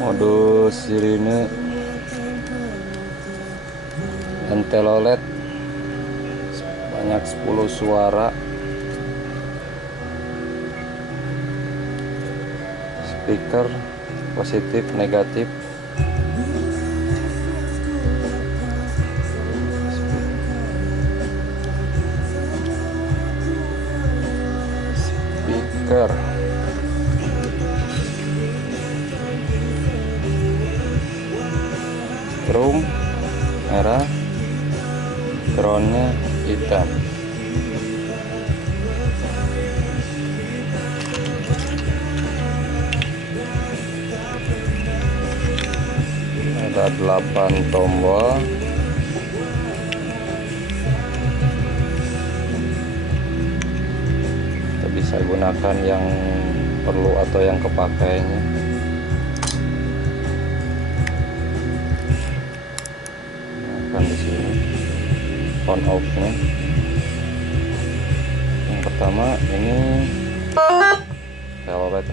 Modus sirine dan telolet banyak 10 suara, speaker positif negatif, speaker strum merah, groundnya hitam. Ada 8 tombol. Kita bisa gunakan yang perlu atau yang kepakainya. Gunakan di sini on off-nya. Yang pertama ini velvet.